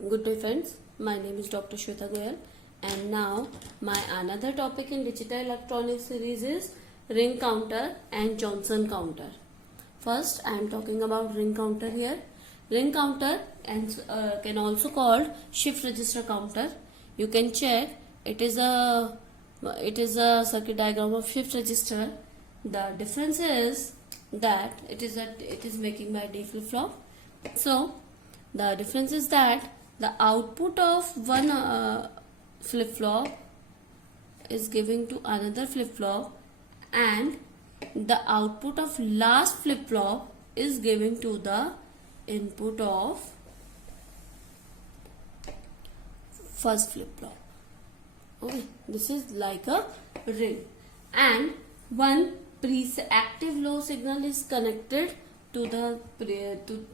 Good day friends, my name is Dr. Shweta Goyal and now my another topic in digital electronics series is ring counter and Johnson counter. First I am talking about ring counter here. Ring counter and can also called shift register counter. You can check it is a circuit diagram of shift register. The difference is that it is making by D flip flop. So the difference is that the output of one flip flop is giving to another flip flop and the output of last flip flop is giving to the input of first flip flop. Okay, this is like a ring and one active low signal is connected to the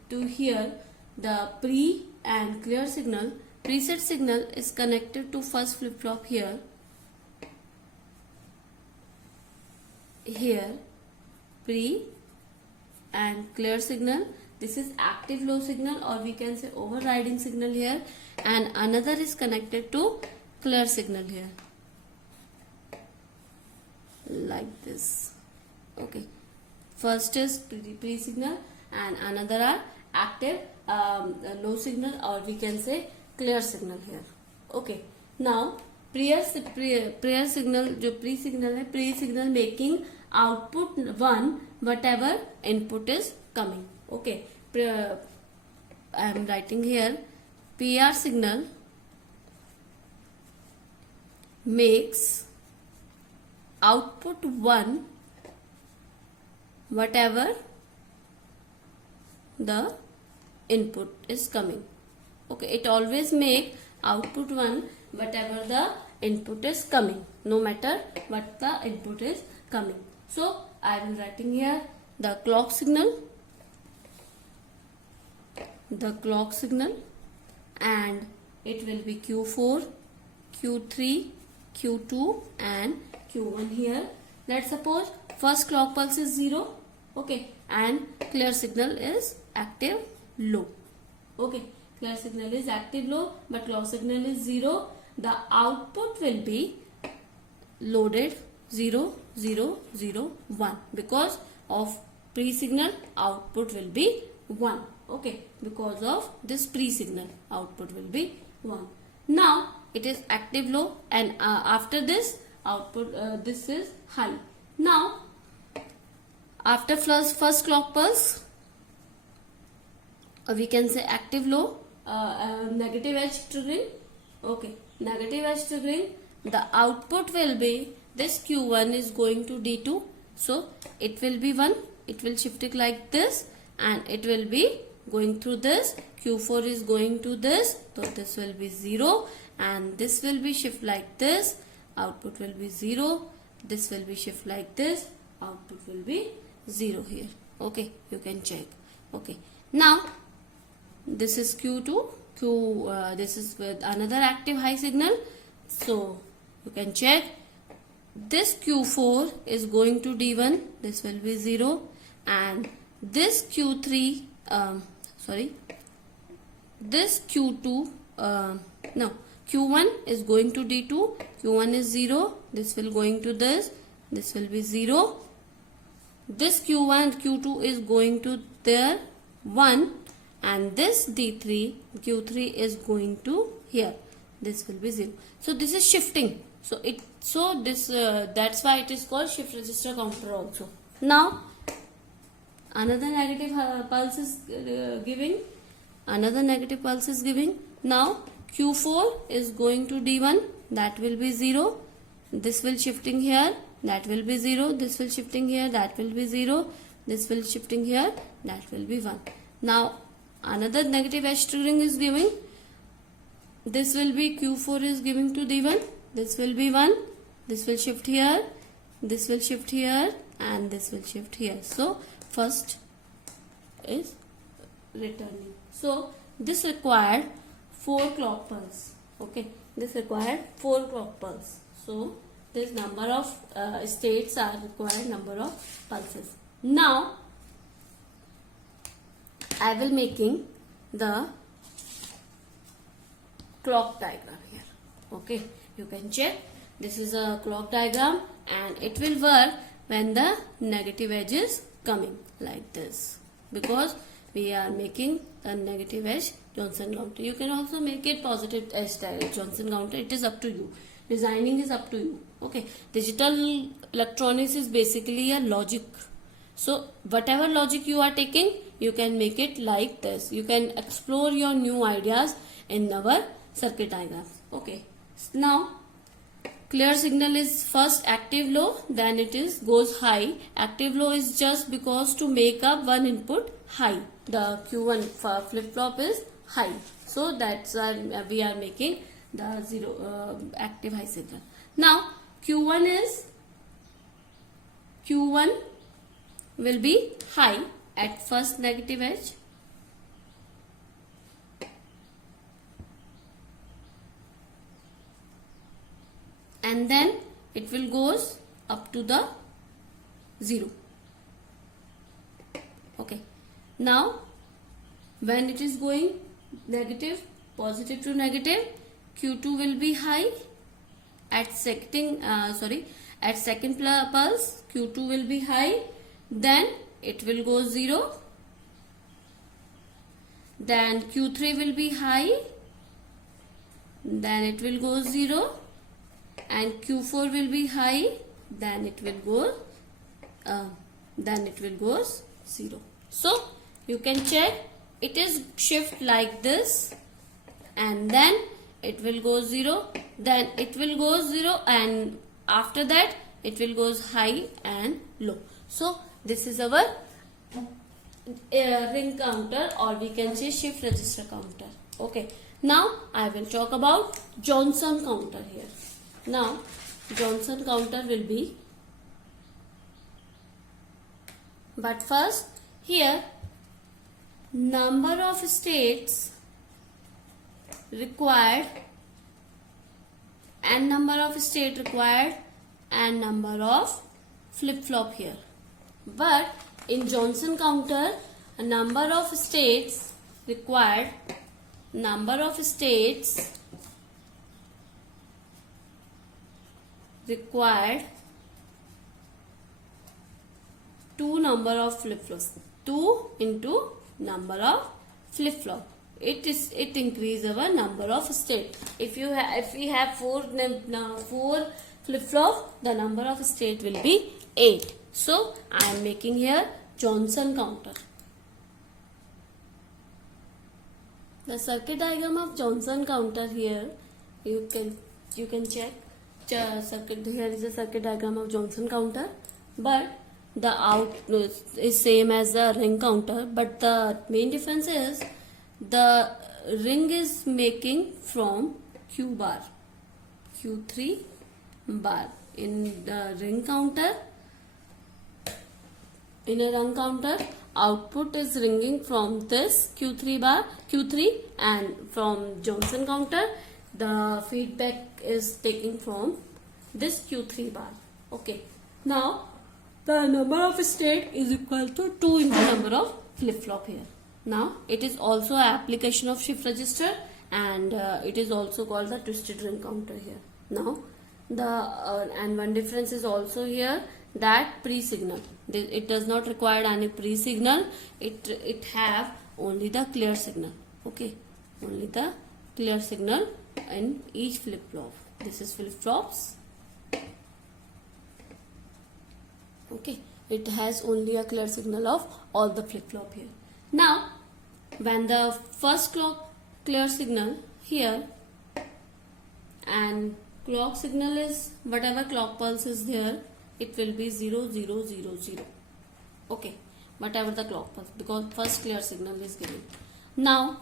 to here. The pre and clear signal, preset signal is connected to first flip flop here, pre and clear signal. This is active low signal or we can say overriding signal here, and another is connected to clear signal here like this. Okay, first is pre signal and another are active low signal or we can say clear signal here. Okay, now prayer signal जो pre signal है, pre signal making output 1 whatever input is coming. Okay, I am writing here PR signal makes output 1 whatever the input is coming. Okay, it always make output 1 whatever the input is coming, no matter what the input is coming. So I am writing here the clock signal, and it will be Q4, Q3, Q2 and Q1 here. Let's suppose first clock pulse is 0. Okay, and clear signal is active low. Okay, clear signal is active low but clock signal is 0. The output will be loaded 0 0 0 1 because of pre signal output will be 1. Okay, because of this pre signal output will be 1. Now it is active low and after this output this is high. Now after first clock pulse we can say active low, negative edge triggering. Okay, negative edge triggering, the output will be this Q1 is going to D2, so it will be 1, it will shift it like this and it will be going through this. Q4 is going to this, so this will be 0 and this will be shift like this, output will be 0. This will be shift like this, output will be 0 here. Okay, you can check. Okay, now this is Q2, this is with another active high signal, so you can check. This Q4 is going to D1, this will be 0 and this Q3 this Q2 no, Q1 is going to D2, Q1 is 0, this will going to this will be 0. This Q1, Q2 is going to there 1 and this D3, Q3 is going to here, this will be 0. So this is shifting. So that's why it is called shift register counter also. Now another negative pulse is giving. Now Q4 is going to D1, that will be 0. This will shifting here, that will be 0. This will shifting here, that will be 0. This will shifting here, that will be 1. Now another negative edge triggering is giving. This will be Q4 is giving to D1, this will be 1. This will shift here, this will shift here and this will shift here. So first is returning. So this required 4 clock pulse. Okay, this required 4 clock pulse. So this number of states are required number of pulses. Now I will making the clock diagram here. Okay, you can check. This is a clock diagram and it will work when the negative edge is coming like this, because we are making a negative edge Johnson counter. You can also make it positive edge Johnson counter. It is up to you. Designing is up to you. Okay, digital electronics is basically a logic. So whatever logic you are taking, you can make it like this. You can explore your new ideas in our circuit diagram. Okay, now clear signal is first active low, then it is goes high. Active low is just because to make up one input high. The Q1 flip flop is high, so that's why we are making the active high signal. Now Q1 will be high at first negative edge, and then it will goes up to the 0. Okay, now when it is going negative, positive to negative, Q2 will be high at second pulse. Q2 will be high, then it will go 0, then Q3 will be high, then it will go 0, and Q4 will be high, then it will go 0. So you can check, it is shift like this, and then it will go 0, then it will go 0, and after that it will goes high and low. So this is our ring counter, or we can say shift register counter. Okay, now I will talk about Johnson counter here. Now Johnson counter will be, but first here number of states required and number of state required and number of flip-flop here. But in Johnson counter, a number of states required, number of states required, 2 number of flip-flops, 2 into number of flip-flop. It increase our number of state. If we have 4 flip-flop, the number of state will be 8. So I am making here Johnson counter. The circuit diagram of Johnson counter here, you can check. Circuit, here is a circuit diagram of Johnson counter, but the out is same as the ring counter, but the main difference is the ring is making from Q bar, Q3 bar. In the ring counter, in a ring counter, output is ringing from this Q3, and from Johnson counter the feedback is taking from this Q3 bar. Okay, now the number of state is equal to 2 into number of flip-flop here. Now it is also an application of shift register, and it is also called the twisted ring counter here. Now and one difference is also here, that pre-signal, it does not require any pre-signal. It have only the clear signal. Okay, only the clear signal in each flip-flop. This is flip-flops. Okay, it has only a clear signal of all the flip-flop here. Now when the first clock clear signal here, and clock signal is whatever clock pulse is there, it will be 0 0 0 0. Okay, whatever the clock pulse, because first clear signal is given. Now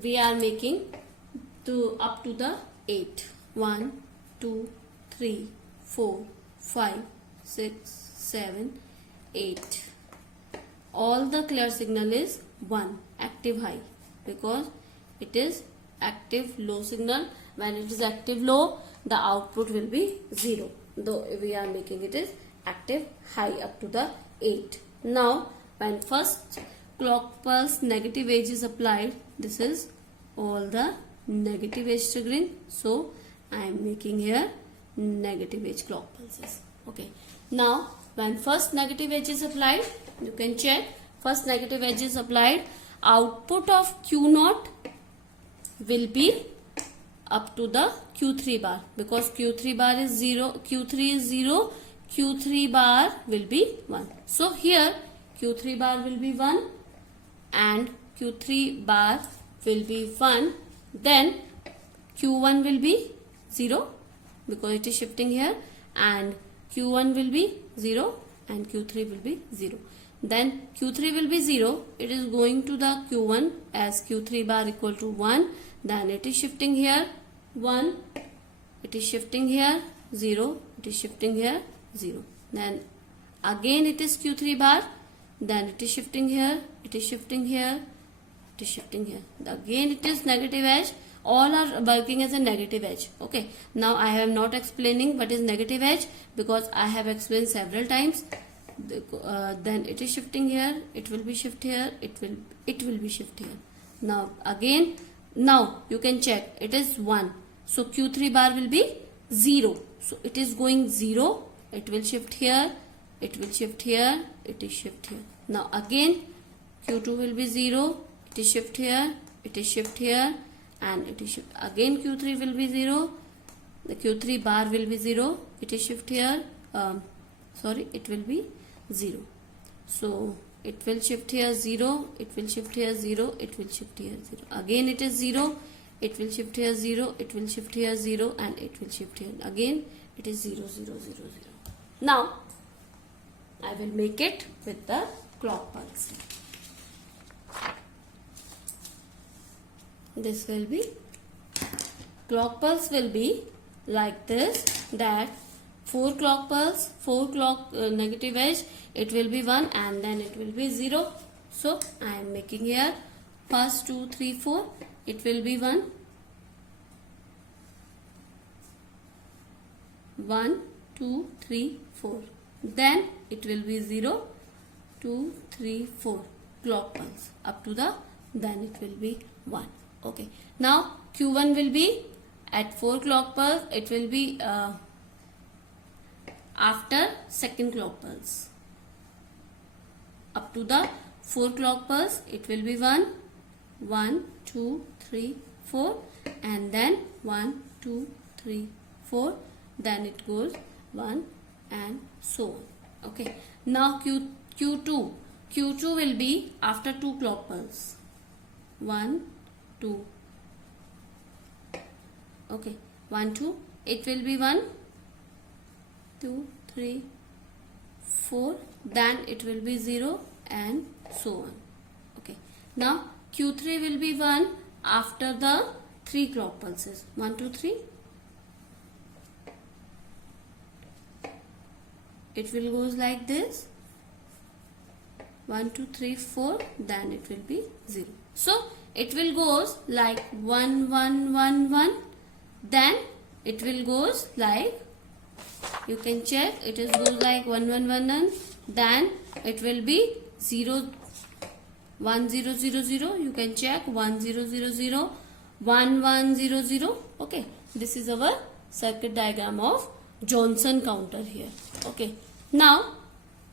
we are making up to the 8. 1 2 3 4 5 6 7 8. All the clear signal is 1 active high, because it is active low signal. When it is active low, the output will be 0, though we are making it is active high up to the 8. Now when first clock pulse negative edge is applied, this is all the negative edge triggering. So I am making here negative edge clock pulses. Okay. Now when first negative edge is applied, you can check. First negative edge is applied, output of Q0 will be up to the Q3 bar, because Q3 bar is 0, Q3 is 0, Q3 bar will be 1. So here Q3 bar will be 1 and Q3 bar will be 1. Then Q1 will be 0 because it is shifting here, and Q1 will be 0 and Q3 will be 0. Then Q3 will be 0. It is going to the Q1 as Q3 bar equal to 1. Then it is shifting here 1. It is shifting here 0. It is shifting here 0. Then again it is Q3 bar. Then it is shifting here. It is shifting here. It is shifting here. Again it is negative edge. All are working as a negative edge. Okay. Now I am not explaining what is negative edge because I have explained several times. Then it is shifting here. It will be shift here. It will be shift here. Now again, now you can check. It is 1. So Q3 bar will be 0. So it is going 0. It will shift here. It will shift here. It is shift here. Now again Q2 will be 0. It is shift here. It is shift here. And it is shift. Again Q3 will be 0. The Q3 bar will be 0. It is shift here. It will be 0. So it will shift here 0. It will shift here 0. It will shift here 0. Again it is 0. It will shift here 0. It will shift here 0. And it will shift here. Again it is 0, 0, 0, 0. Now I will make it with the clock pulse. This will be, clock pulse will be like this, that 4 clock pulse, 4 clock negative edge, it will be 1 and then it will be 0. So I am making here first 2, 3, 4, it will be 1, 1, 2, 3, 4. Then it will be 0, 2, 3, 4 clock pulse up to the, then it will be 1. Okay. Now Q1 will be at 4 clock pulse. It will be after second clock pulse. Up to the 4 clock pulse, it will be 1, 1, 2, 3, 4, and then 1, 2, 3, 4. Then it goes 1 and so on. Okay. Now Q2 will be after 2 clock pulse. 1, 2. Okay. 1, 2. It will be 1, 2, 3, 4. Then it will be 0 and so on. Okay. Now Q3 will be 1 after the 3 clock pulses. 1, 2, 3. It will goes like this. 1, 2, 3, 4. Then it will be 0. So it will goes like 1, 1, 1, 1. Then it will goes like, you can check, it is goes like 1, 1, 1, 1. Then it will be 0, 1, 0, 0, 0. You can check 1, 0, 0, 0, 1, 1, 0, 0. Okay. This is our circuit diagram of Johnson counter here. Okay. Now,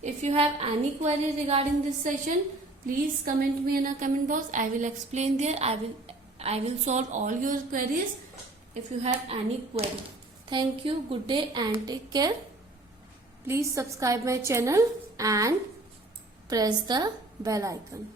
if you have any query regarding this session, please comment me in a comment box. I will explain there. I will solve all your queries if you have any query. Thank you. Good day and take care. Please subscribe my channel and press the bell icon.